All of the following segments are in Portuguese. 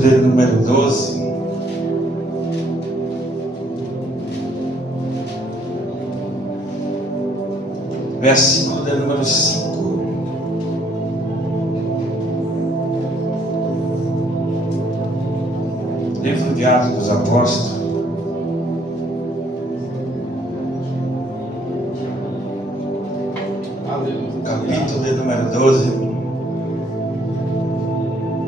de número 12. Versículo de número 5. Livro de Atos dos Apóstolos. Capítulo de número 12.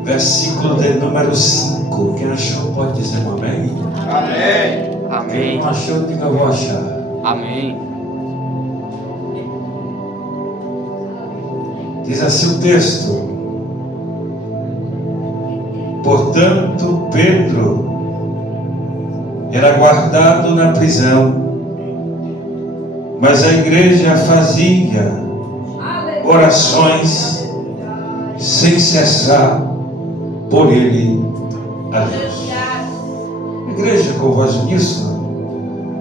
Versículo de número 5. Quem achou pode dizer um amém? Amém. Quem não achou, diga eu vou achar. Amém. Diz assim o texto: portanto, Pedro era guardado na prisão, mas a igreja fazia orações sem cessar por ele a Deus. Igreja com voz uníssona.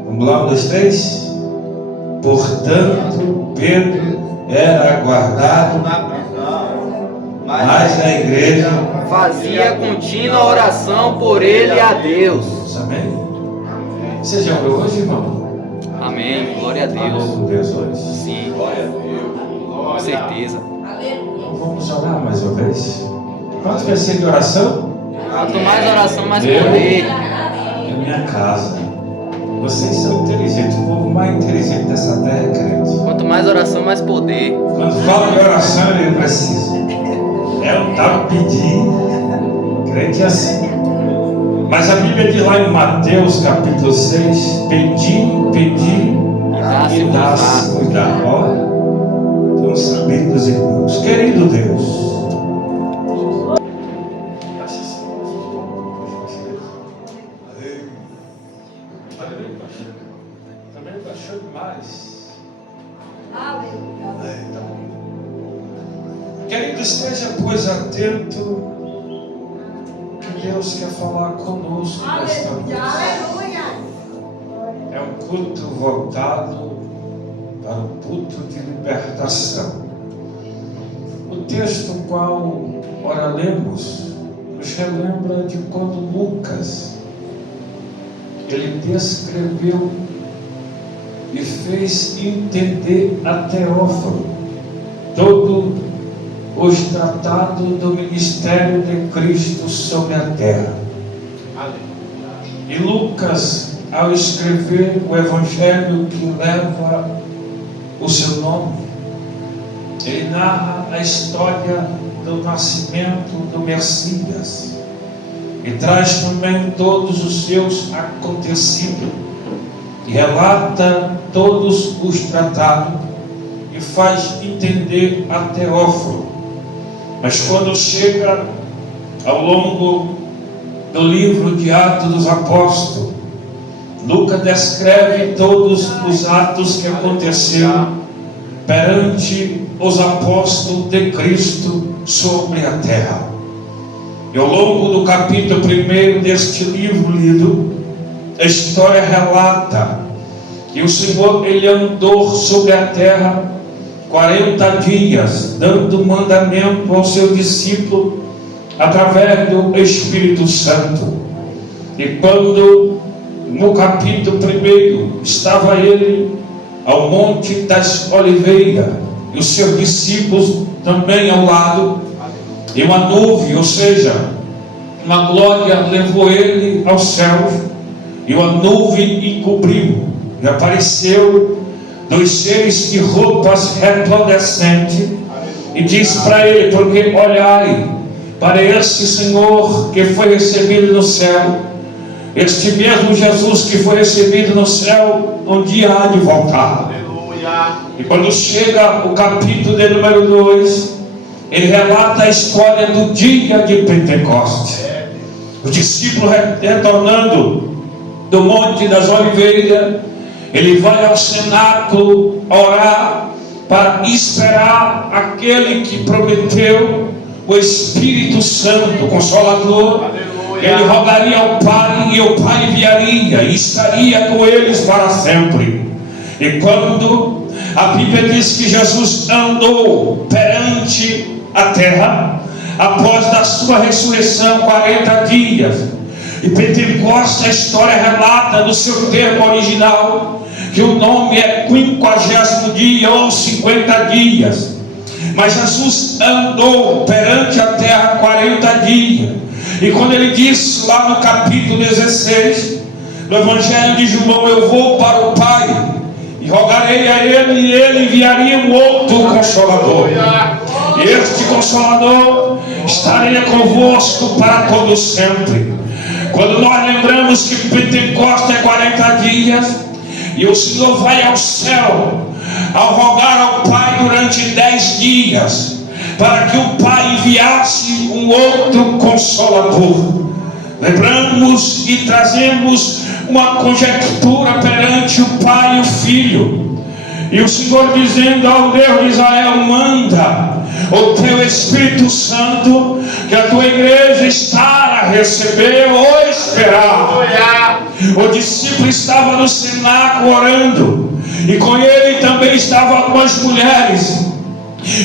Vamos lá, 1, 2, 3. Portanto, Pedro era guardado na prisão, mas a igreja Fazia contínua oração por ele a Deus. Amém? Você já orou hoje, irmão? Amém. Glória a Falou Deus. com Deus hoje? Sim. Glória a Deus. Com certeza. Então vamos orar mais uma vez. Quanto vai ser de oração? Quanto mais oração, mais Eu poder. e a minha casa. Vocês são inteligentes, o povo mais inteligente dessa terra, crente. Quanto mais oração, mais poder. Quando fala de oração, ele precisa. É um tal pedir. Crente é assim. Mas a Bíblia diz lá em Mateus capítulo 6: pedi e dá-se cuidar. Olha, estão sabendo dos irmãos. Querido Deus, também baixou demais. Querido, esteja pois atento, que Deus quer falar conosco nesta noite. É um culto voltado para o culto de libertação. O texto qual ora lemos nos relembra de quando Lucas ele descreveu e fez entender a Teófilo todo os tratados do ministério de Cristo sobre a terra. E Lucas, ao escrever o evangelho que leva o seu nome, ele narra a história do nascimento do Messias e traz também todos os seus acontecidos e relata todos os tratados e faz entender a Teófilo. Mas quando chega ao longo do livro de Atos dos Apóstolos, Lucas descreve todos os atos que aconteceram perante os apóstolos de Cristo sobre a terra. E ao longo do capítulo 1 deste livro lido, a história relata que o Senhor ele andou sobre a terra 40 dias, dando mandamento ao seu discípulo através do Espírito Santo. E quando no capítulo 1 estava ele ao Monte das Oliveiras e os seus discípulos também ao lado, e uma nuvem, ou seja, uma glória levou ele aos céus, e uma nuvem encobriu, e apareceu dois seres de roupas resplandecentes, e diz para ele: porque olhai para esse Senhor que foi recebido no céu, este mesmo Jesus que foi recebido no céu, um dia há de voltar. Aleluia. E quando chega o capítulo de número 2, ele relata a história do dia de Pentecostes. Os discípulos retornando do Monte das Oliveiras, ele vai ao cenáculo orar para esperar aquele que prometeu o Espírito Santo, o Consolador. Ele rogaria ao Pai e o Pai enviaria e estaria com eles para sempre. E quando a Bíblia diz que Jesus andou perante a terra, após da sua ressurreição, 40 dias. E Pentecostes, a história relata no seu termo original, que o nome é 50º dia ou 50 dias. Mas Jesus andou perante a terra 40 dias. E quando ele disse lá no capítulo 16, no Evangelho de João: eu vou para o Pai, e rogarei a Ele, e Ele enviaria um outro Consolador. E este Consolador estaria convosco para todo sempre. Quando nós lembramos que Pentecostes é 40 dias, e o Senhor vai ao céu, ao rogar ao Pai durante 10 dias, para que o Pai enviasse um outro Consolador. Lembramos e trazemos uma conjectura perante o Pai e o Filho, e o Senhor dizendo ao Deus de Israel: manda o teu Espírito Santo, que a tua igreja está a receber ou esperar. O discípulo estava no cenáculo orando, e com ele também estavam algumas mulheres.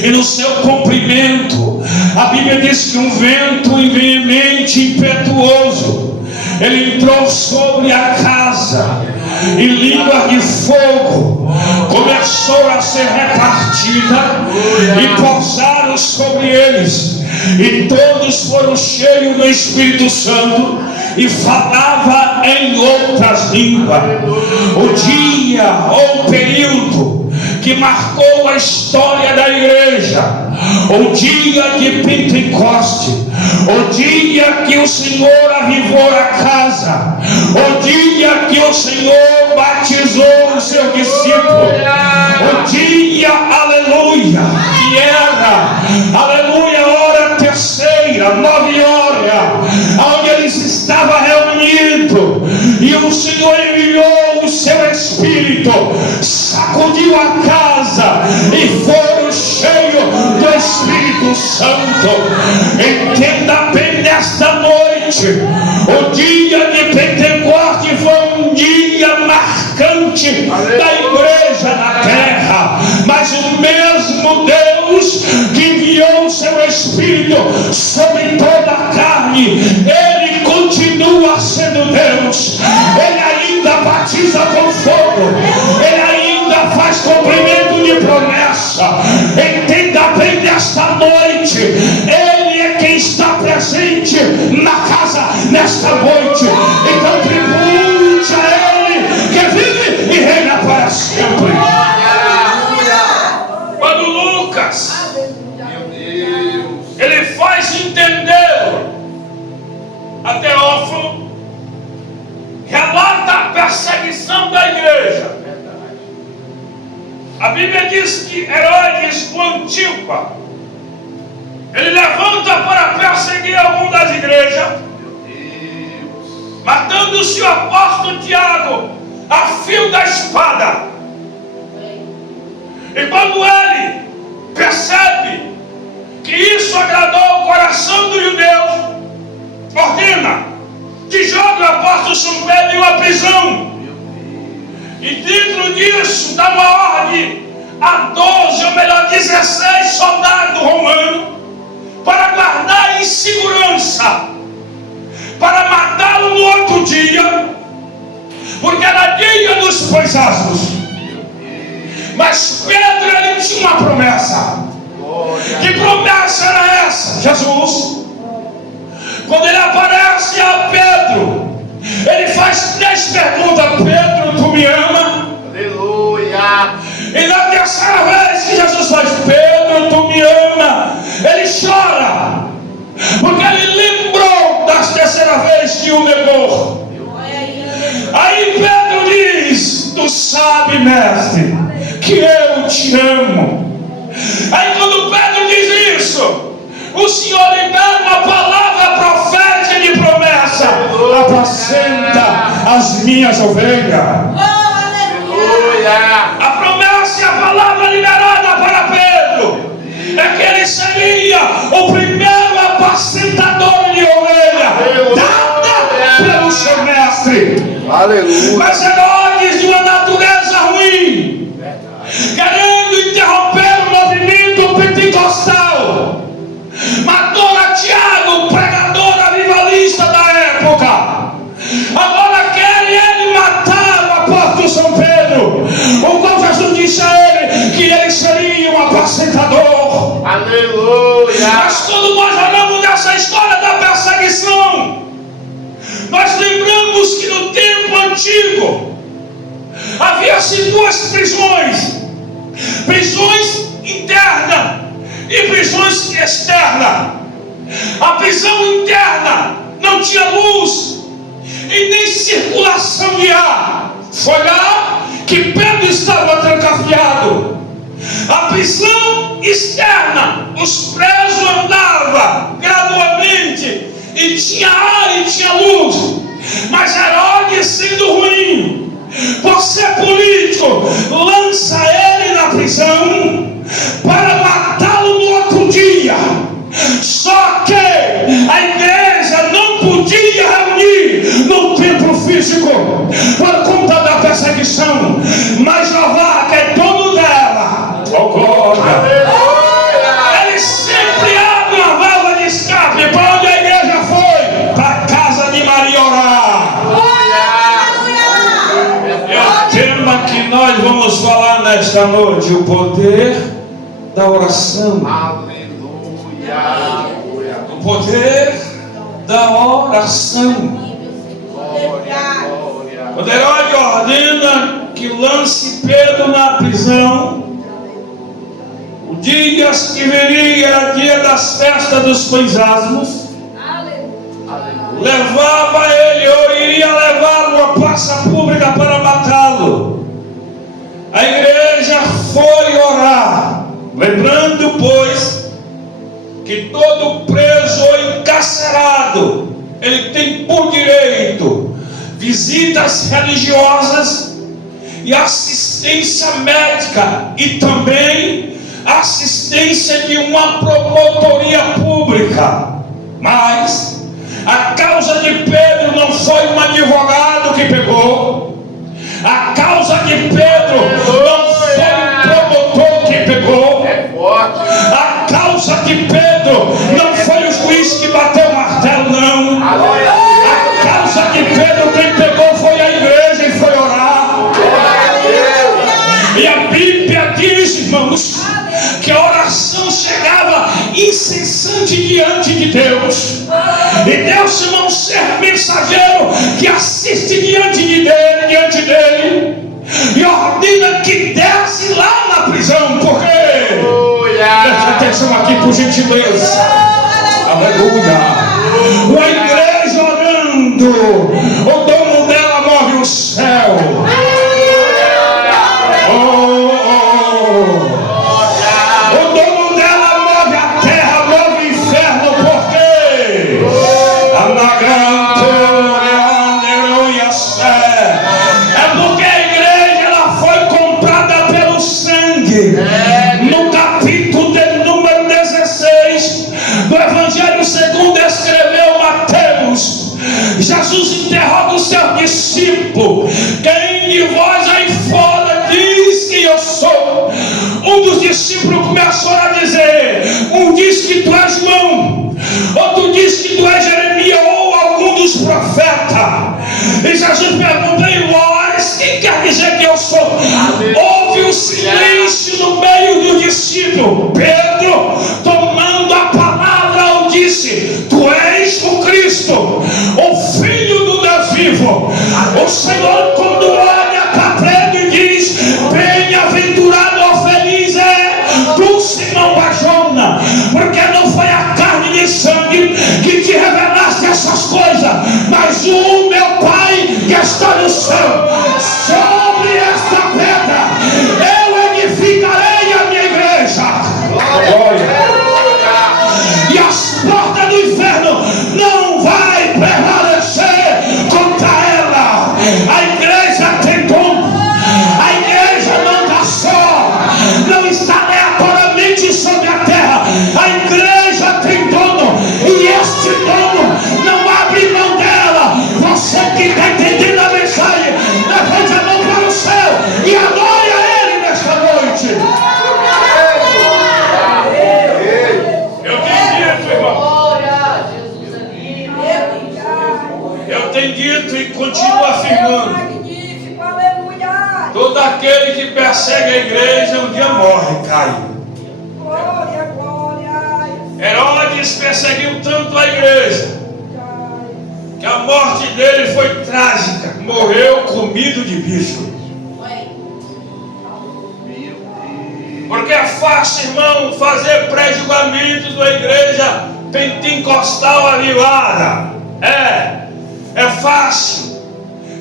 E no seu cumprimento, a Bíblia diz que um vento veemente, impetuoso, ele entrou sobre a casa, e língua de fogo começou a ser repartida e pousaram sobre eles, e todos foram cheios do Espírito Santo e falava em outras línguas. O dia ou o período que marcou a história da igreja, o dia de Pentecostes, o dia que o Senhor avivou a casa, o dia que o Senhor batizou o seu discípulo, o dia, aleluia, que era, aleluia, hora terceira, 9 horas, onde eles estavam reunidos, e o Senhor enviou o seu Espírito, sacudiu a casa, e foram cheios do Espírito Santo. Entenda bem nesta noite, o dia de Pentecostes foi um dia marcante da igreja na terra, mas o mesmo Deus que enviou o seu Espírito sobre toda a carne, Ele continua sendo Deus. Ele ainda batiza com fogo, Ele ainda faz cumprimento de promessa. Entenda bem nesta noite, Ele é quem está presente na casa nesta noite. Então tribute a Ele que vive e reina para sempre. Quando Lucas, ele faz entender a Teófilo, relata a perseguição da igreja. A Bíblia diz que Herodes o Antipa, ele levanta para perseguir algum das igrejas, matando-se o apóstolo Tiago a fio da espada. E quando ele percebe que isso agradou o coração dos judeus, ordena que jogue o apóstolo São Pedro em uma prisão. E dentro disso dá uma ordem a 12, ou melhor 16 soldados romanos, para guardar em segurança, para matá-lo no outro dia, porque era dia dos pães asmos. Mas Pedro, ele tinha uma promessa. Que promessa era essa? Jesus, quando ele aparece a Pedro, ele faz 3 perguntas: Pedro, tu me ama? Aleluia. E na terceira vez que Jesus faz: Pedro, tu me ama, ele chora, porque ele lembrou das terceira vez que o negou. Aí Pedro diz: tu sabe, mestre, que eu te amo. Aí quando Pedro diz isso, o Senhor libera uma palavra profética de promessa: apacenta as minhas ovelhas. Aleluia. A promessa e a palavra liberada para Pedro é que ele seria o primeiro apacentador de ovelha dada pelo seu mestre. Aleluia. Mas Herodes, de uma natureza ruim, querendo interromper o movimento pentecostal, matou na Aleluia. Mas quando nós olhamos nessa história da perseguição, nós lembramos que no tempo antigo havia-se duas prisões: prisões internas e prisões externas. A prisão interna não tinha luz e nem circulação de ar. Foi lá que Pedro estava trancafiado. A prisão externa, os presos andavam gradualmente e tinha ar e tinha luz. Mas Herodes, sendo ruim, por ser político, lança ele na prisão para matá-lo no outro dia. Só que a igreja não podia reunir no templo físico por conta da perseguição, mas Jeová, que é dono dela, oh glória, ele sempre abre uma válvula de escape. Para onde a igreja foi? Para a casa de Maria orar. É o tema que nós vamos falar nesta noite: o poder da oração. O poder da oração. Quando Herodes ordena que lance Pedro na prisão, o dia que viria era dia das festas dos pães asmos, levava ele ou iria levá-lo à praça pública para matá-lo. A igreja foi orar, lembrando, pois, que todo preso ou encarcerado, ele tem por direito visitas religiosas e assistência médica, e também assistência de uma promotoria pública. Mas a causa de Pedro não foi um advogado que pegou, a causa de Pedro não foi um promotor que pegou, a causa de Pedro não foi o juiz que bateu o martelo, não. A causa de Pedro, quem pegou foi a igreja e foi orar. E a Bíblia diz, irmãos, que a oração chegava incessante diante de Deus. E Deus, irmão, ser mensageiro que assiste diante dele e ordena que desce lá na prisão. Por quê? Preste atenção aqui, por gentileza. Aleluia. Uma igreja orando, o dono dela move o céu. O dono dela move a terra, move o inferno. Por quê? É porque a igreja ela foi comprada pelo sangue. No capítulo de número 16 do Evangelho segundo escreveu Mateus, Jesus interroga o seu discípulo: quem de vós aí fora diz que eu sou? Um dos discípulos começou a dizer: um diz que tu és João, outro diz que tu és Jeremias ou algum dos profetas. E Jesus pergunta: e vós, quem quer dizer que eu sou? Houve um silêncio no meio do discípulo. Pedro, tomando a palavra, disse: tu és o Cristo, o Filho do Deus vivo. O Senhor, quando olha para Pedro, diz: bem-aventurado ou feliz é tu, Simão Barjona, porque não foi a carne e sangue que te revelaste essas coisas, mas o meu Pai que está no céu. Sobre esta pedra eu edificarei a minha igreja. E as portas do inferno não vai prevalecer contra ela. A igreja tem dom. A igreja não está só, não está aleatoriamente sobre a terra. A igreja tem dono, e este dono não abre mão dela. Você que está entendendo a mensagem, levante a mão para o céu e adore a Ele nesta noite. Eu tenho dito, irmão, eu tenho dito e continuo afirmando: todo aquele que persegue a igreja um dia morre, cai. Herodes perseguiu tanto a igreja que a morte dele foi trágica. Morreu comido de bicho. Porque é fácil, irmão, fazer pré-julgamento da igreja pentecostal avivada. É fácil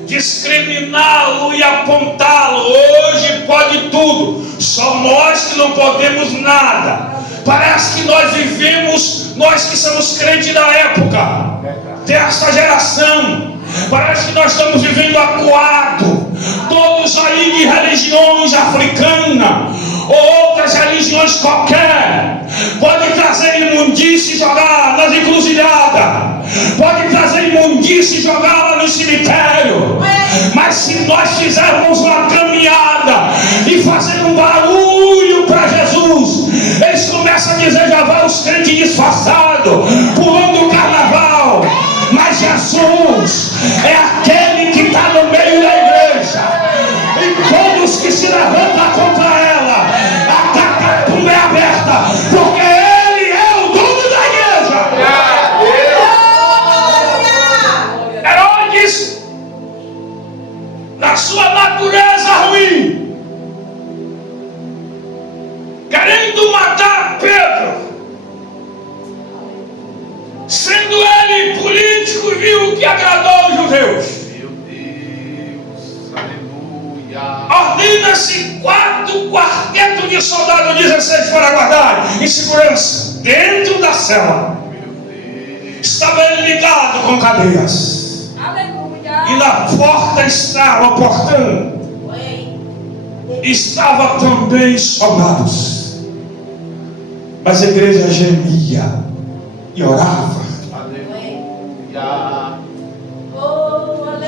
discriminá-lo e apontá-lo. Hoje pode tudo, só nós que não podemos nada. Parece que nós vivemos, nós que somos crentes da época, desta geração, parece que nós estamos vivendo acuado, todos aí de religiões africanas ou outras religiões qualquer. Pode trazer imundície e jogar nas encruzilhadas, pode trazer imundície e jogar lá no cemitério, mas se nós fizermos uma caminhada e fazer um barulho para Jesus, eles começam a dizer: já vai os crentes disfarçados, pulando o carnaval. Mas Jesus é aquele que está no meio da igreja, e todos que se levantam contra ela, a catapulta é aberta, porque ele é o dono da igreja. Herodes, na sua natureza ruim, querendo matar Pedro, sendo ele político, viu que agradou os judeus. Meu Deus, aleluia. Ordena-se 4 quartetos de soldados, 16 para guardar em segurança dentro da cela. Estava ele ligado com cadeias. Aleluia. E na porta estava, portão, estava também soldados. Mas a igreja gemia e orava. Aleluia.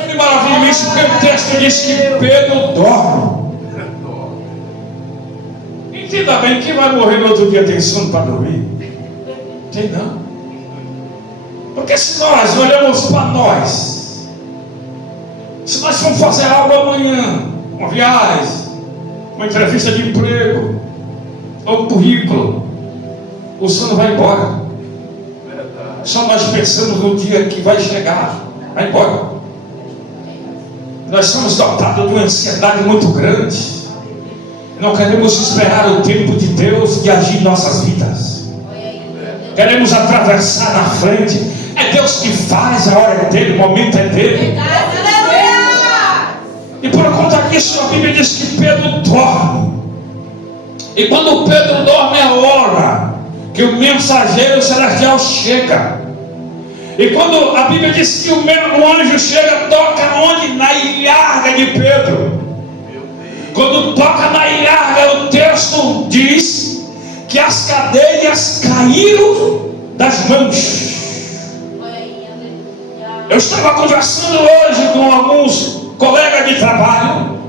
Que maravilha isso, porque o texto diz que Pedro dorme. Entenda bem, quem vai morrer no outro dia tem sono para dormir? Tem não. Porque se nós olhamos para nós, se nós formos fazer algo amanhã, uma viagem, uma entrevista de emprego, ou um currículo, o sono vai embora. Só nós pensamos no dia que vai chegar, vai embora. Nós somos dotados de uma ansiedade muito grande. Não queremos esperar o tempo de Deus de agir em nossas vidas. Queremos atravessar na frente. É Deus que faz, a hora é dele, o momento é dele. E por conta disso a Bíblia diz que Pedro dorme. E quando Pedro dorme é a hora que o mensageiro celestial chega. E quando a Bíblia diz que o anjo chega, toca onde? Na ilharga de Pedro. Quando toca na ilharga, o texto diz que as cadeias caíram das mãos. Eu estava conversando hoje com alguns colegas de trabalho,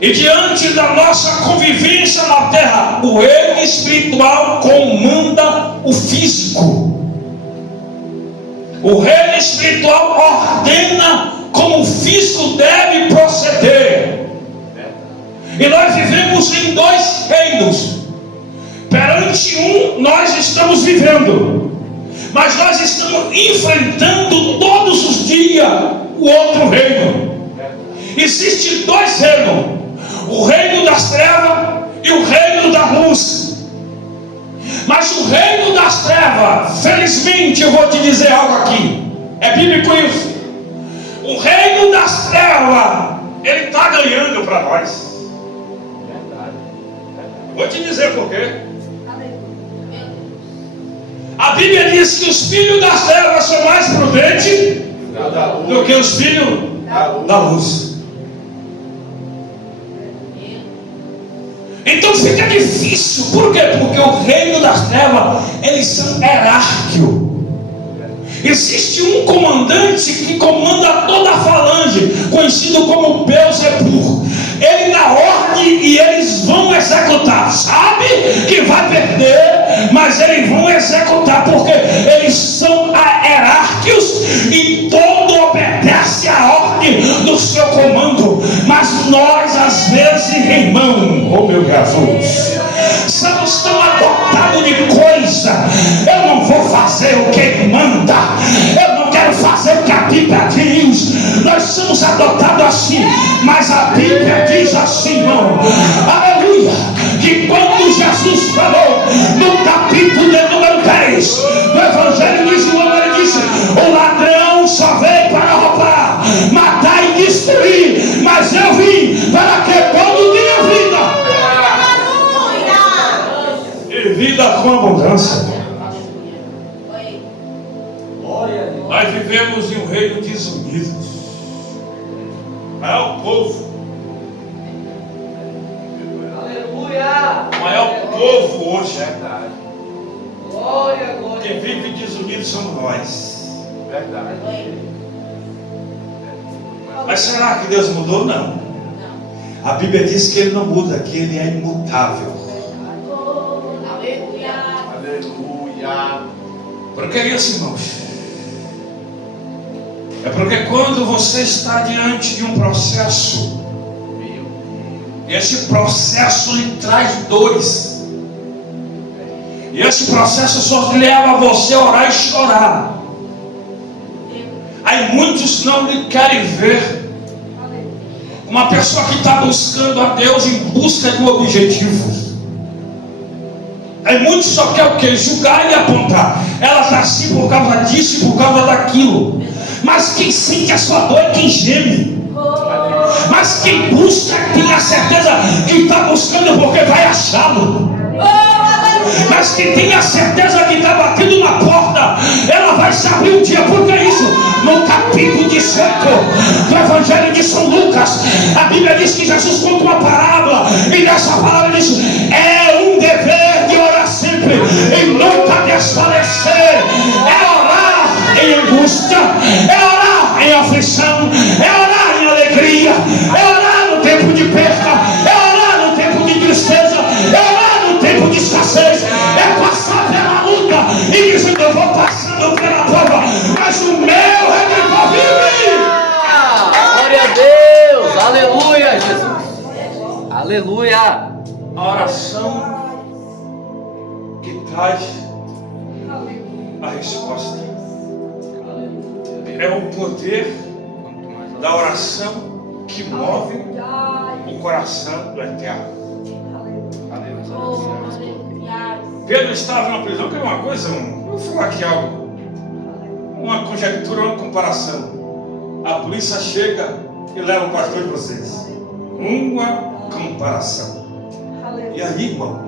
e diante da nossa convivência na terra, o reino espiritual comanda o físico. O reino espiritual ordena como o físico deve proceder. E nós vivemos em 2 reinos. Perante um nós estamos vivendo, mas nós estamos enfrentando todos os dias o outro reino. Existem 2 reinos: o reino das trevas e o reino da luz. Mas o reino das trevas, felizmente eu vou te dizer algo aqui, é bíblico isso. O reino das trevas, ele está ganhando para nós. Vou te dizer por quê. A Bíblia diz que os filhos das trevas são mais prudentes do que os filhos da luz. Então fica difícil. Por quê? Porque o reino das trevas, eles são hierárquicos. Existe um comandante que comanda toda a falange, conhecido como Beelzebub. Ele dá ordem e eles vão executar. Sabe que vai perder, mas eles vão executar, porque eles são hierárquicos e todo obedece à ordem do seu comando. Mas nós, às vezes, irmão, oh meu Jesus, somos tão adotados de Bíblia diz, nós somos adotados assim, mas a Bíblia diz assim, irmão, aleluia, que quando Jesus falou no capítulo de número 10 do Evangelho de João, ele disse: o ladrão só veio para roubar, matar e destruir, mas eu vim para que todo tenha vida, e vida com abundância. Nós vivemos em um reino desunido. Maior povo. Aleluia. Maior povo hoje. Verdade. Glória, glória. Quem vive desunido somos nós. Verdade. Mas será que Deus mudou? Não. A Bíblia diz que Ele não muda, que Ele é imutável. Aleluia. Por que isso, irmãos? É porque quando você está diante de um processo, e esse processo lhe traz dores, e esse processo só leva você a orar e chorar, aí muitos não lhe querem ver. Uma pessoa que está buscando a Deus em busca de um objetivo, aí muitos só querem o quê? Julgar e apontar. Ela está assim por causa disso e por causa daquilo. Mas quem sente a sua dor é quem geme. Mas quem busca tem a certeza que está buscando porque vai achá-lo. Mas quem tem a certeza que está batendo na porta, ela vai se abrir um dia. Porque é isso, no capítulo 18 do Evangelho de São Lucas, a Bíblia diz que Jesus conta uma parábola, e nessa parábola diz: é um dever de orar sempre e nunca desfalecer. É orar em angústia, é orar em aflição, é orar em alegria, é orar no tempo de perda, é orar no tempo de tristeza, é orar no tempo de escassez, é passar pela luta e dizer: eu vou passando pela prova, mas o meu redentor vive. Glória a Deus. Aleluia, Jesus. Aleluia. A oração que traz a resposta é o poder da oração que move o coração do Eterno. Pedro estava na prisão, que é uma coisa, vou falar aqui algo, uma conjectura, uma comparação. A polícia chega e leva o pastor de vocês. Uma comparação. E aí, irmão,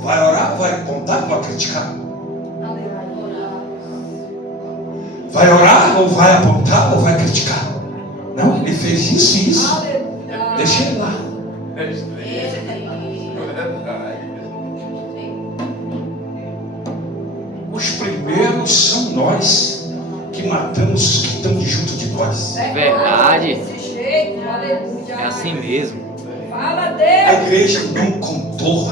vai orar, vai apontar, vai criticar? Vai orar ou vai apontar ou vai criticar? Não, ele fez isso e isso. Deixa ele lá. Os primeiros são nós que matamos os que estão junto de nós. Verdade. É assim mesmo. A igreja não contou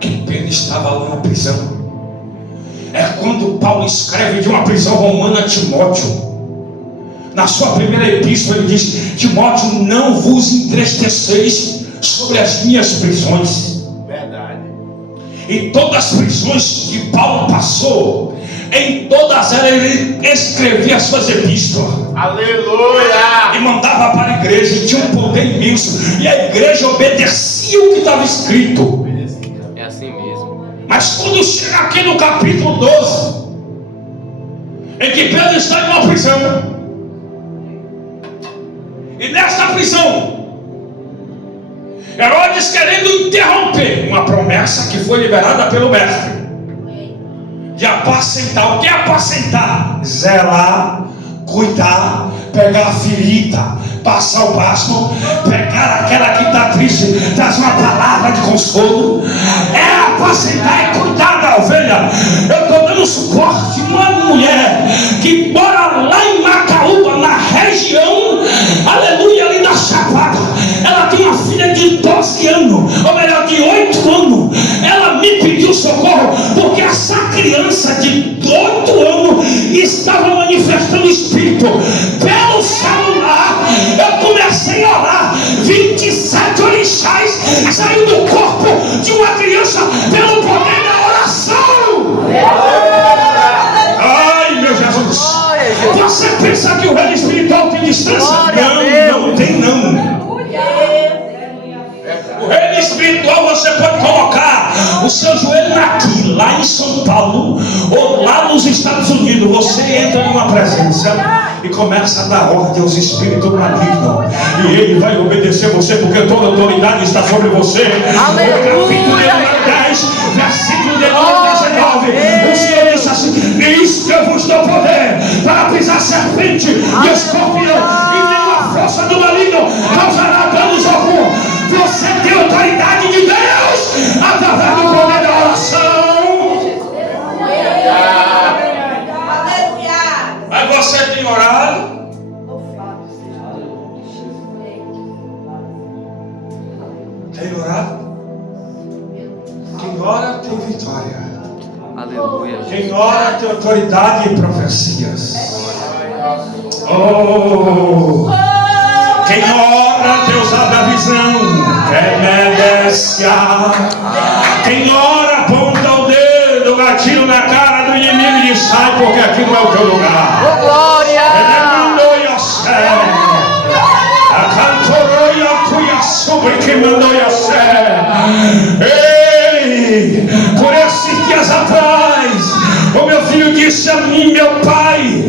que Pedro estava lá na prisão. É quando Paulo escreve de uma prisão romana a Timóteo. Na sua primeira epístola ele diz: Timóteo, não vos entristeceis sobre as minhas prisões. Verdade. E todas as prisões que Paulo passou, em todas elas ele escrevia as suas epístolas. Aleluia! E mandava para a igreja, e tinha um poder imenso. E a igreja obedecia o que estava escrito. É assim mesmo. Mas quando chega aqui no capítulo 12, em que Pedro está em uma prisão, e nesta prisão, Herodes querendo interromper uma promessa que foi liberada pelo mestre, de apacentar. O que é apacentar? Zelar, cuidar, pegar a ferida, passar o bastão, pegar aquela que está triste, trazer uma palavra de consolo. É apacentar, é cuidar da ovelha. Eu estou dando suporte a uma mulher que mora lá em Macaúba, na região, aleluia, ali da Chapada. Ela tem uma filha de 12 anos, ou melhor, de 8 anos. Ela me pediu socorro, porque essa criança de 8 anos estava manifestando o espírito. Pelo celular, eu comecei a orar. 27 orixás saiu do corpo de uma criança pelo poder da oração. pensa que o reino espiritual tem distância? Glória a Não, Deus. não tem não. O reino espiritual você pode colocar o seu joelho aqui, lá em São Paulo, ou lá nos Estados Unidos. Você entra numa presença e começa a dar ordem aos espíritos malignos, e ele vai obedecer você, porque toda autoridade está sobre você. Aleluia. O capítulo de número 10, versículo de número 19, o Senhor disse assim: eis que eu vos dou poder para pisar serpente e escorpião, e nenhuma força do maligno causará danos algum. Você tem autoridade de Deus através do poder da oração. Mas você tem orado? Tem orado? Quem ora tem vitória. Aleluia. Quem ora tem autoridade e profecias. Oh! Quem ora, Deus abre a visão. Remedece. Quem ora, aponta o dedo, gatilho na cara do inimigo e diz: sai, porque aqui não é o teu lugar. Oh, glória! A cantoroia cuia sobre quem mandou a sé. Ei, por esses dias atrás, o meu filho disse a mim: meu pai,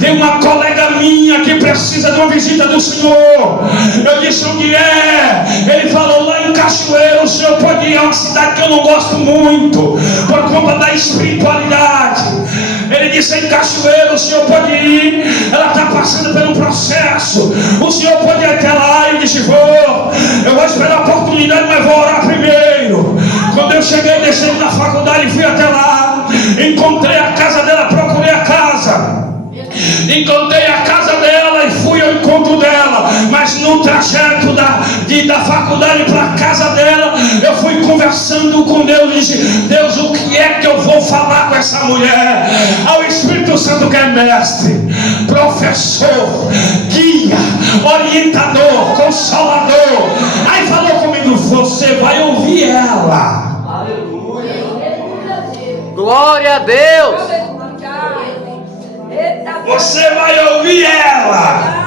tem uma colega minha que precisa de uma visita do Senhor. Eu disse: onde é? Ele falou: lá em Cachoeiro. O senhor pode ir? É uma cidade que eu não gosto muito, por conta da espiritualidade. Ele disse: em Cachoeiro, o senhor pode ir? Ela está passando por um processo. O senhor pode ir até lá? Eu disse: vou. Eu vou esperar a oportunidade, mas vou orar primeiro. Quando eu cheguei descendo na faculdade, fui até lá, encontrei a casa dela, procurei a casa. Encontrei a casa dela e fui ao encontro dela, mas no trajeto da faculdade para a casa dela, eu fui conversando com Deus e disse: Deus, o que é que eu vou falar com essa mulher? Ao Espírito Santo, que é mestre, professor, guia, orientador, consolador. Aí falou comigo: você vai ouvir ela. Glória a Deus! Você vai ouvir ela.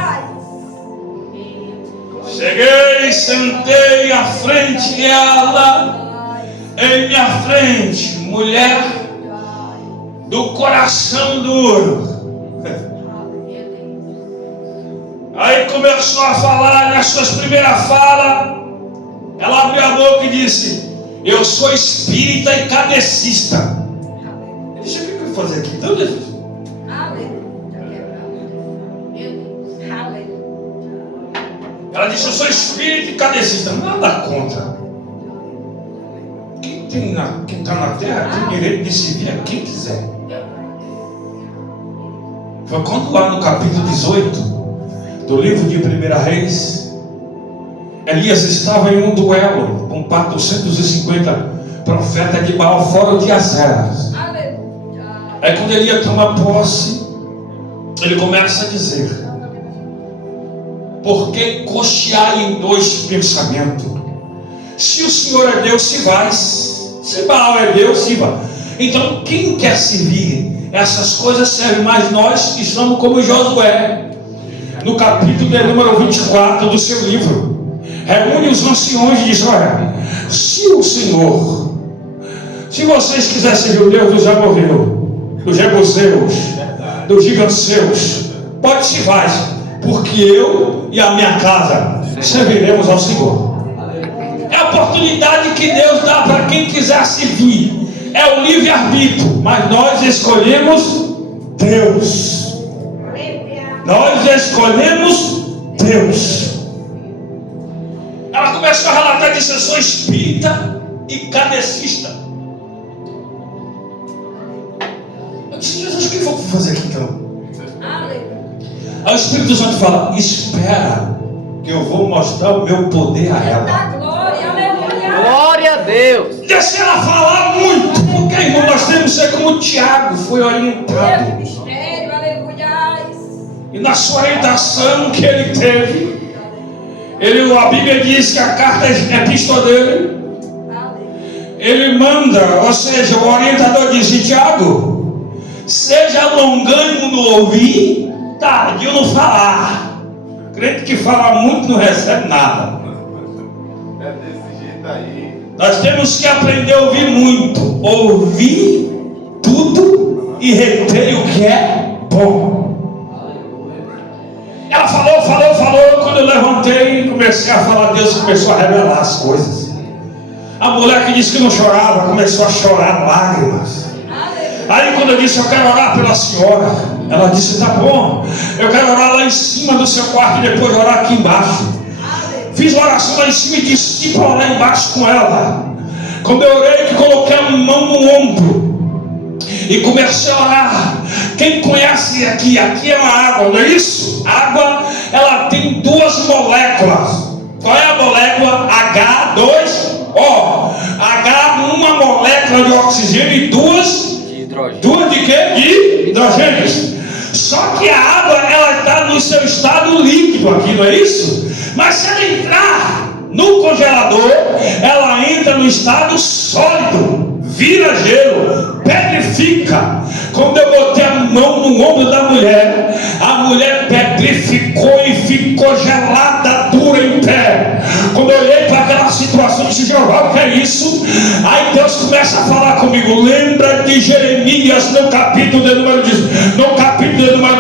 Cheguei, sentei à frente dela, em minha frente, mulher do coração duro. Aí começou a falar. Nas suas primeiras falas, ela abriu a boca e disse: eu sou espírita e cadecista. Eu disse: o que eu vou fazer aqui então, Jesus? Ela disse: eu sou espírita e cadecista. Nada contra. Quem está na terra tem direito de servir a quem quiser. Foi quando lá no capítulo 18 do livro de 1 Reis, Elias estava em um duelo com 450 profetas de Baal, fora de Azeras. Aí quando ele ia tomar posse, ele começa a dizer: por que cochear em dois pensamentos? Se o Senhor é Deus, se vai. Se Baal é Deus, se vai. Então quem quer servir essas coisas serve mais nós que somos como Josué. No capítulo de número 24 do seu livro, reúne os anciões de Israel. Se o Senhor, se vocês quiserem servir o Deus dos amorreus, dos jebuseus, dos giganseus, pode se vai, porque eu e a minha casa serviremos ao Senhor. É a oportunidade que Deus dá para quem quiser servir. É o livre-arbítrio, mas nós escolhemos Deus. Nós escolhemos Deus. Ela começou a relatar e disse: eu sou espírita e cadecista. Eu disse: Jesus, o que eu vou fazer aqui então? Aí o Espírito Santo fala: espera, que eu vou mostrar o meu poder a ela. Glória a Deus! Deixa ela falar muito, porque irmão, nós temos que ser como Tiago foi orientado. E na sua orientação que ele teve, a Bíblia diz que a carta é epístola dele. Ele manda, ou seja, o orientador disse: Tiago, seja longânimo no ouvir tardio no falar. Crente que fala muito não recebe nada. É desse jeito aí. Nós temos que aprender a ouvir muito. Ouvir tudo e reter o que é bom. Ela falou. Quando eu levantei e comecei a falar, Deus começou a revelar as coisas. A mulher que disse que não chorava começou a chorar lágrimas. Aí quando eu disse, eu quero orar pela senhora, ela disse, tá bom, eu quero orar lá em cima do seu quarto e depois orar aqui embaixo. Fiz oração lá em cima e disse para orar embaixo com ela. Quando eu orei, que coloquei a mão no ombro e comecei a orar. Quem conhece aqui é uma água, não é isso? A água, ela tem duas moléculas. Qual é a molécula? H2O. H, uma molécula de oxigênio e duas de quê? De hidrogênios. Só que a água, ela está no seu estado líquido aqui, não é isso? Mas se ela entrar no congelador, ela entra no estado sólido, vira gelo, petrifica. Quando eu botei a mão no ombro da mulher, a mulher petrificou e ficou gelada, dura em pé. Quando eu olhei para aquela situação, disse, Jeová, o que é isso? Aí Deus começa a falar comigo. Lembra de Jeremias no capítulo de número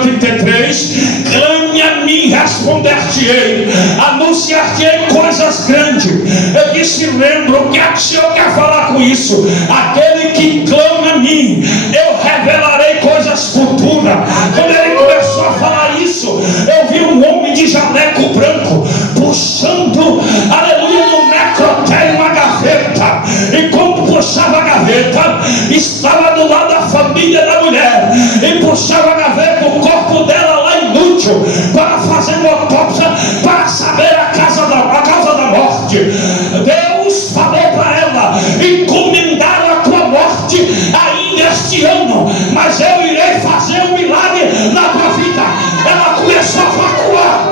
33? Clame a mim, responder-te-ei, anunciar-te-ei coisas grandes. Eu disse, lembra, o que é que o Senhor quer falar com isso? Aquele que clama a mim, eu revelarei coisas futuras. Quando ele começou a falar isso, eu vi um homem de jaleco branco puxando, aleluia, no necrotério uma gaveta. E quando puxava a gaveta, estava do lado da família da mulher, e puxava a gaveta, o corpo dela lá inútil, para fazer uma autópsia, para saber a causa da morte. Deus falou para ela, encomendaram a tua morte ainda este ano, mas eu irei fazer um milagre na tua vida. Ela começou a vacuar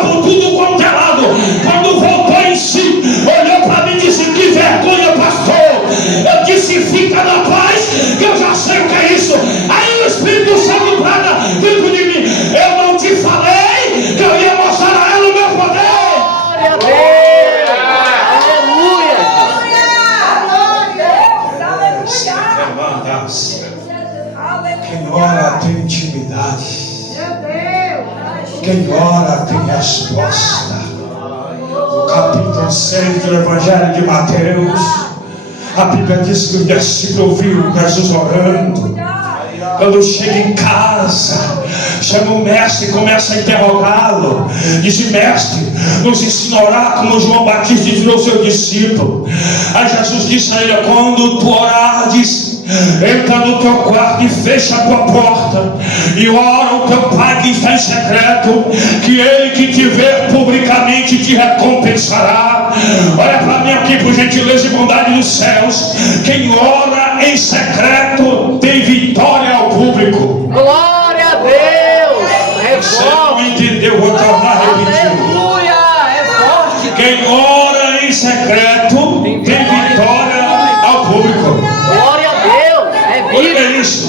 por tudo quanto é lado. Quando voltou em si, olhou para mim e disse, que vergonha, pastor. Eu disse, fica na paz, que eu já sei o que é isso. Aí o Espírito Santo brada dentro de mim, eu não te falei que eu ia mostrar a ela o meu poder. Glória a Deus! Aleluia! Quem ora tem intimidade. Quem ora tem resposta. No capítulo 6 do Evangelho de Mateus, a Bíblia diz que o discípulo ouviu Jesus orando. Quando chega em casa, chama o mestre e começa a interrogá-lo. Diz, mestre, nos ensina a orar como João Batista ensinou o seu discípulo. Aí Jesus disse a ele, quando tu orares, entra no teu quarto e fecha a tua porta e ora o teu pai que está em secreto, que ele que te vê publicamente te recompensará. Olha para mim aqui, por gentileza e bondade dos céus. Quem ora em secreto tem vitória ao público. Glória a Deus! É Você não forte! entendeu, vou tornar a repetir. Aleluia! É forte! Quem ora em secreto tem vitória ao público. Glória a Deus! É O que vida! é isso?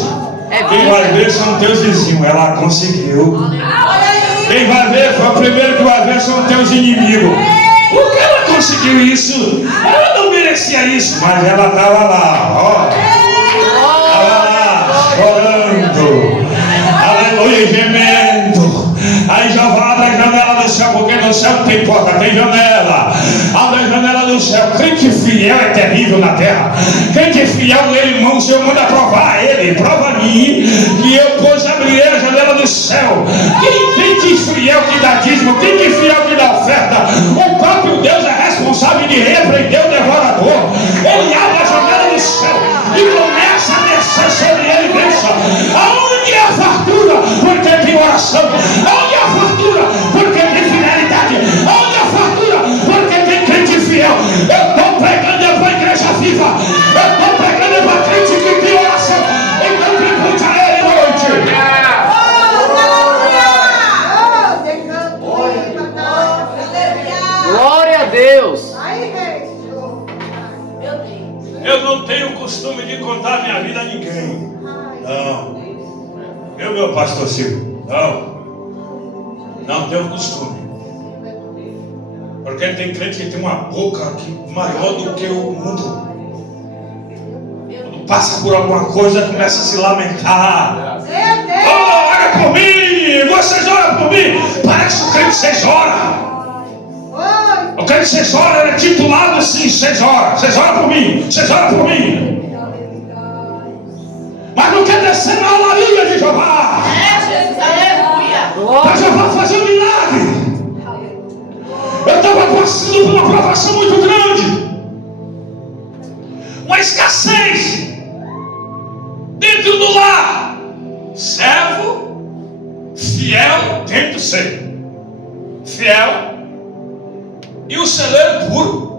É Quem vai vida! ver são teus vizinhos. Ela conseguiu. Quem vai ver, foi o primeiro que vai ver, são teus inimigos. Por que ela conseguiu isso? Ela não merecia isso, mas ela estava lá, ó. Estava lá, chorando. Aleluia, gemendo. Aí Jeová abre a janela do céu, porque no céu não tem porta, tem janela. Abre a janela do céu. Crente fiel é terrível na terra. Crente fiel, ele, irmão, o Senhor manda provar ele, prova a mim, que eu pois abrirei a janela do céu. Quem crente fiel que dá dízimo, crente fiel que dá oferta, o próprio Deus é responsável de repreender o devorador. Ele abre a janela do céu e começa a descer sobre ele bênção. Aonde é a fartura? Porque tem oração. Aonde é a fartura? Porque tem fidelidade. Aonde é a fartura? Porque tem crente fiel. Eu estou pregando para a igreja viva. Eu estou pregando para crente que tem oração. Então tribute a ele hoje. Glória a Deus! Eu não tenho costume de contar minha vida a ninguém. Não. Meu pastor Silvio. Não tenho costume. Porque tem crente que tem uma boca maior do que o mundo. Quando passa por alguma coisa, começa a se lamentar. Oh, ora por mim! Vocês oram por mim! Parece o crente 6 horas. O crente 6 horas, ele é titulado assim: 6 horas. Vocês oram por mim! Vocês oram por mim! Mas não quer descer na olaria de Jeová. Para Jeová fazer um milagre. Eu estava passando por uma provação muito grande, uma escassez dentro do lar. Servo fiel, tento ser fiel, e o celeiro puro.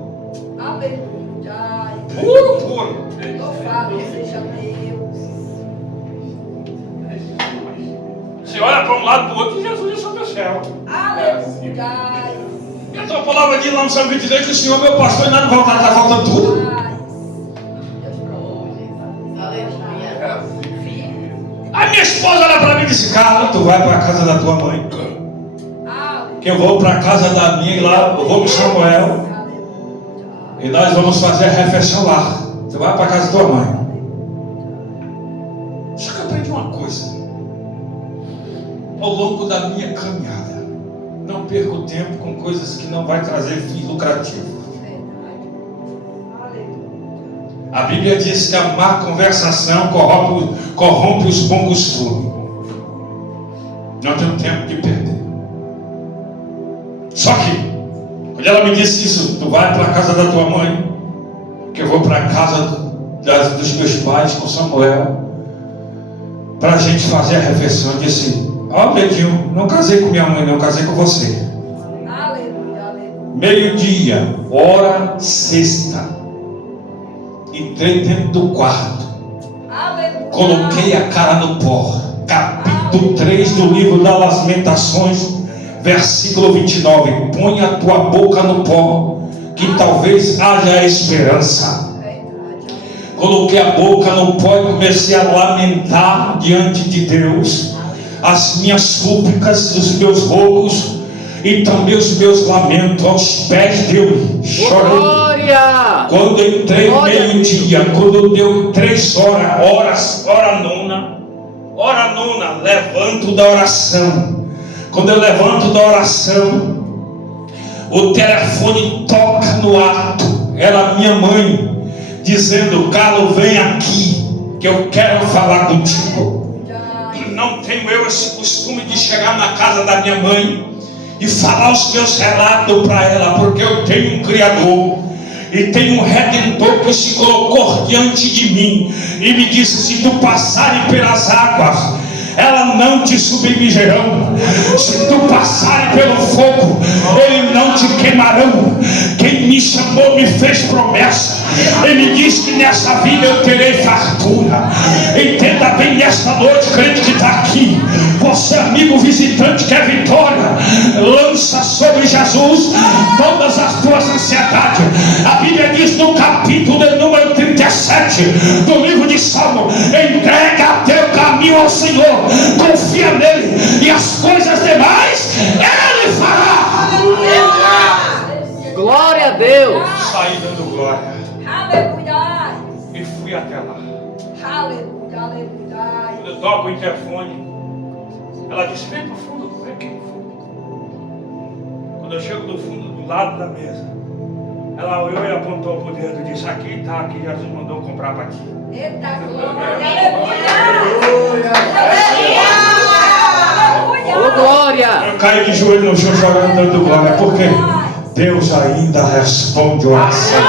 Puro. Louvado seja Deus. Você olha para um lado e para o outro, e Jesus é sobre o céu. Aleluia. E a tua palavra diz lá no Salmo 22 que o Senhor, meu pastor, e nada voltar, está faltando tudo. A minha esposa olha para mim e disse: Carla, tu vai para a casa da tua mãe, que eu vou para a casa da minha, e lá eu vou com Samuel, e nós vamos fazer a refeição lá. Você vai para a casa da tua mãe. Só que eu aprendi uma coisa ao longo da minha caminhada: não perco tempo com coisas que não vai trazer fim lucrativo. A Bíblia diz que a má conversação corrompe os bons costumes. Não tenho tempo de perder. Só que, quando ela me disse isso: tu vai para a casa da tua mãe, que eu vou para a casa dos meus pais com Samuel, para a gente fazer a refeição, eu disse: ó, Bedinho, não casei com minha mãe, não, casei com você. Meio-dia, hora sexta, entrei dentro do quarto, coloquei a cara no pó. Capítulo 3 do livro das Lamentações, versículo 29: põe a tua boca no pó, que talvez haja esperança. Coloquei a boca no pó e comecei a lamentar diante de Deus as minhas súplicas, os meus rogos e também os meus lamentos aos pés dele. Chorei. Glória! Quando eu entrei meio-dia, quando deu 3 horas, hora nona, levanto da oração. Quando eu levanto da oração, o telefone toca no ato. Era minha mãe dizendo: Carlos, vem aqui, que eu quero falar contigo. Não tenho eu esse costume de chegar na casa da minha mãe e falar os meus relatos para ela, porque eu tenho um Criador e tenho um Redentor que se colocou diante de mim e me disse: se tu passares pelas águas, elas não te submergerão. Se tu passares pelo fogo, eles não te queimarão. Quem me chamou me fez promessa. Ele diz que nessa vida eu terei fartura. Entenda bem nesta noite, crente que está aqui, você amigo visitante que é vitória, lança sobre Jesus todas as tuas ansiedades. A Bíblia diz no capítulo de número 37 do livro de Salmo: entrega teu caminho ao Senhor, confia nele, e as coisas demais ele fará. Glória a Deus! Saí dando glória. Aleluia. E fui até lá. Aleluia, aleluia. Quando eu toco o interfone, ela disse: vem para o fundo, vem aqui no fundo. Quando eu chego no fundo, do lado da mesa, ela olhou e apontou para o dedo e disse: aqui está, que Jesus mandou comprar para ti. Eita glória. Aleluia. Ô, glória! Eu caí de joelho no chão chorando, dando glória, porque Deus ainda responde oração.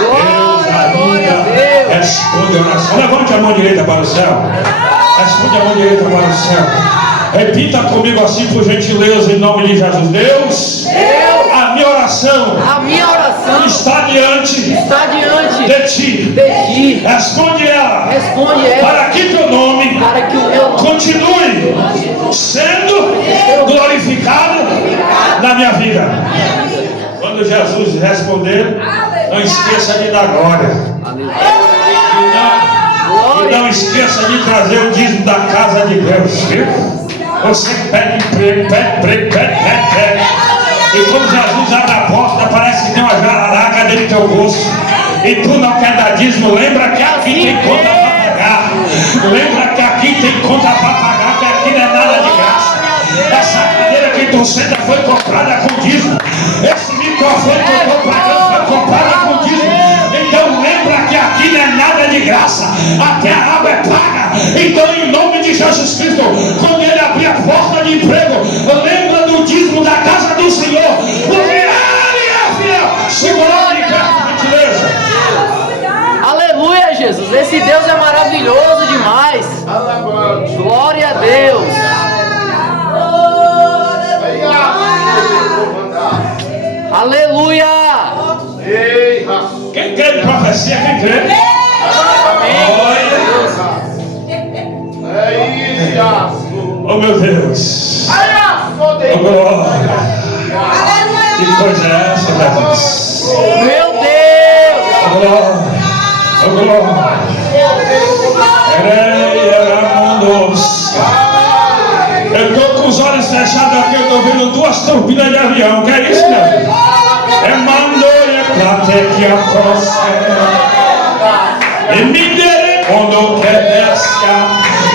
Glória a Deus! Responde oração. Levante a mão direita para o céu. Responde a mão direita para o céu. Repita comigo assim, por gentileza, em nome de Jesus. Deus, a minha oração está diante de ti. Responde ela, para que teu nome continue sendo glorificado na minha vida. Quando Jesus responder, não esqueça de dar glória. E não esqueça de trazer o dízimo da casa de Deus, viu? Você pede emprego, pede. E quando Jesus abre a porta, parece que tem uma jararaca dentro do teu bolso. E tu não quer dar dízimo, lembra que aqui tem conta para pagar. Lembra que aqui tem conta para pagar, que aqui não é nada de graça. Essa cadeira que tu senta foi comprada com dízimo. Esse microfone que eu estou pagando foi comprada com dízimo. Então lembra que aqui não é nada de graça. Até a água é paga. Então em nome de Jesus Cristo, quando ele abrir a porta de emprego, lembra do dízimo da casa do Senhor. Porque ele é fiel. Segura de perto, gentileza. Aleluia, Jesus. Esse Deus é maravilhoso demais. Glória a Deus. Aleluia. Quem crê em profecia, quem crê? Oh meu Deus. Oh glória. Que coisa é essa, Jesus? Meu Deus. Oh glória. Oh glória. Eu estou com os olhos fechados aqui, eu estou vendo duas turbinas de avião. Que é isso, meu filho? É mandoia plateia e me dere quando quer desca.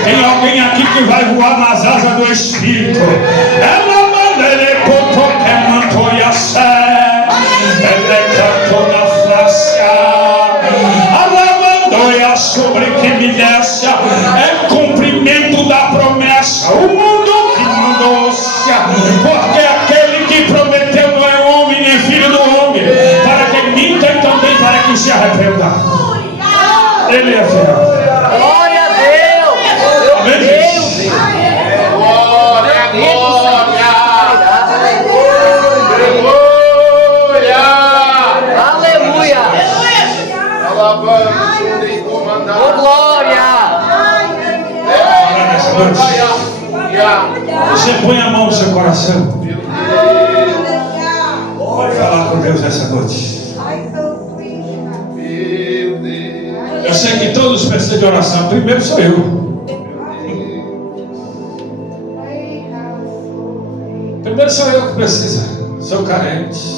Tem alguém aqui que vai voar nas asas do Espírito. Ela manda ele ponto que mantoia sé. Ele cantou na flasca. Ela mandoia sobre que me desce. É cumprimento da promessa. O mundo que mandou-se. Porque aquele que prometeu não é homem nem filho do homem. Para que minta e também para que se arrependa. Ele é fiel. Glória a Deus. Amém. Aleluia. Oh, glória. Nessa noite, você põe a mão no seu coração. Pode falar com Deus nessa noite. Eu sei que todos precisam de oração. Primeiro sou eu. Primeiro sou eu que preciso. Sou carente.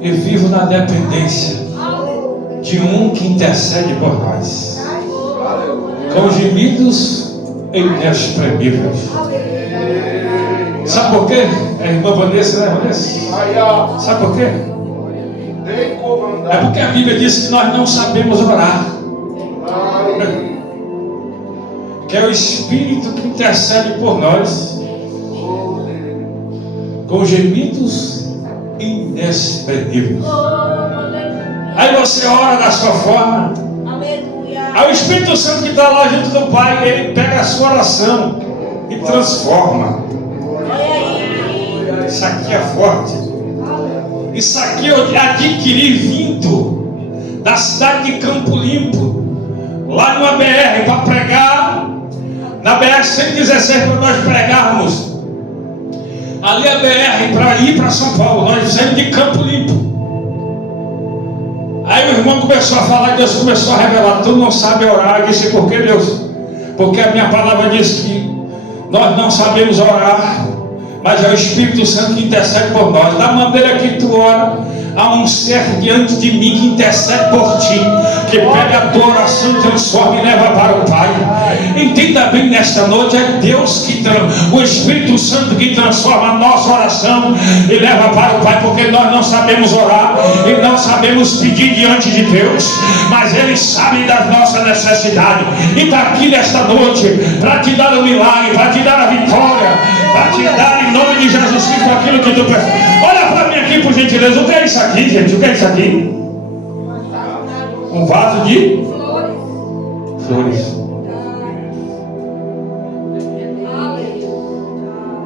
E vivo na dependência de um que intercede por nós. Com gemidos inexprimíveis. Sabe por quê? É a irmã Vanessa, né, Vanessa? Sabe por quê? É porque a Bíblia diz que nós não sabemos orar. Que é o Espírito que intercede por nós. Com gemidos inexprimíveis. Aí você ora da sua forma. Aí o Espírito Santo que está lá junto do Pai, ele pega a sua oração e transforma. Isso aqui é forte. Isso aqui eu adquiri vindo da cidade de Campo Limpo, lá numa BR, para pregar, na BR 116, para nós pregarmos. Ali a BR para ir para São Paulo, nós fizemos de Campo Limpo. Aí o irmão começou a falar, Deus começou a revelar, tu não sabe orar. Eu disse, por que, Deus? Porque a minha palavra diz que nós não sabemos orar, mas é o Espírito Santo que intercede por nós. Da maneira que tu ora, há um ser diante de mim que intercede por ti, que pega a tua oração, transforma e leva para o Pai. Entenda bem nesta noite, é Deus que o Espírito Santo que transforma a nossa oração e leva para o Pai, porque nós não sabemos orar e não sabemos pedir diante de Deus, mas Ele sabe das nossas necessidades e está aqui nesta noite para te dar o milagre, para te dar a vitória, para te dar em nome de Jesus Cristo aquilo que tu precisa. Olha para mim aqui, por gentileza. O que é isso aqui, gente? O que é isso aqui? Um vaso de flores.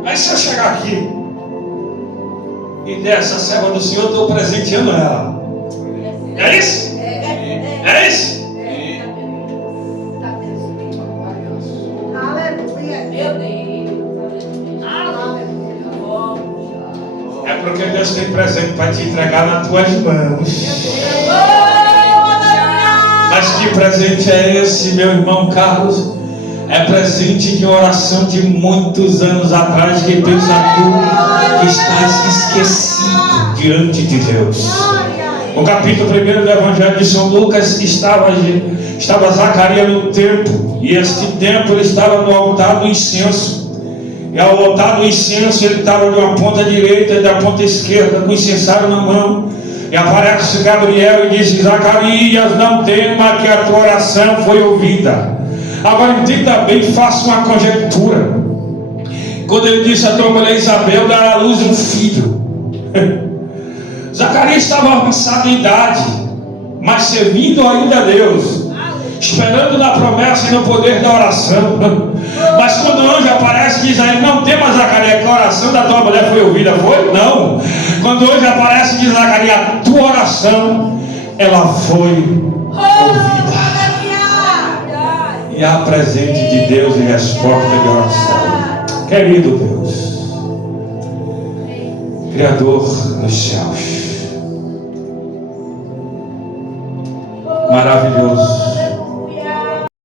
Aí se eu chegar aqui e der essa serva do Senhor, eu estou presenteando ela. É isso? É isso? É porque Deus tem presente para te entregar nas tuas mãos. Mas que presente é esse, meu irmão Carlos? É presente de oração de muitos anos atrás, que pensa tu que estás esquecido diante de Deus. No capítulo 1 do Evangelho de São Lucas, estava Zacarias no templo, e este templo ele estava no altar do incenso. E ao altar do incenso ele estava de uma ponta direita e da ponta esquerda, com o incensário na mão. E aparece Gabriel e diz: Zacarias, não tema, que a tua oração foi ouvida. Agora entenda bem, faça uma conjectura. Quando ele disse a tua mulher Isabel, dará à luz um filho. Zacarias estava avançado em idade, mas servindo ainda a Deus, esperando na promessa e no poder da oração. Mas quando o anjo aparece, diz a ele: não temas, Zacarias, que a oração da tua mulher foi ouvida. Foi? Não. Quando o anjo aparece, diz Zacarias: a tua oração, ela foi ouvida. E há presente de Deus e resposta de oração. Querido Deus, Criador dos céus, maravilhoso,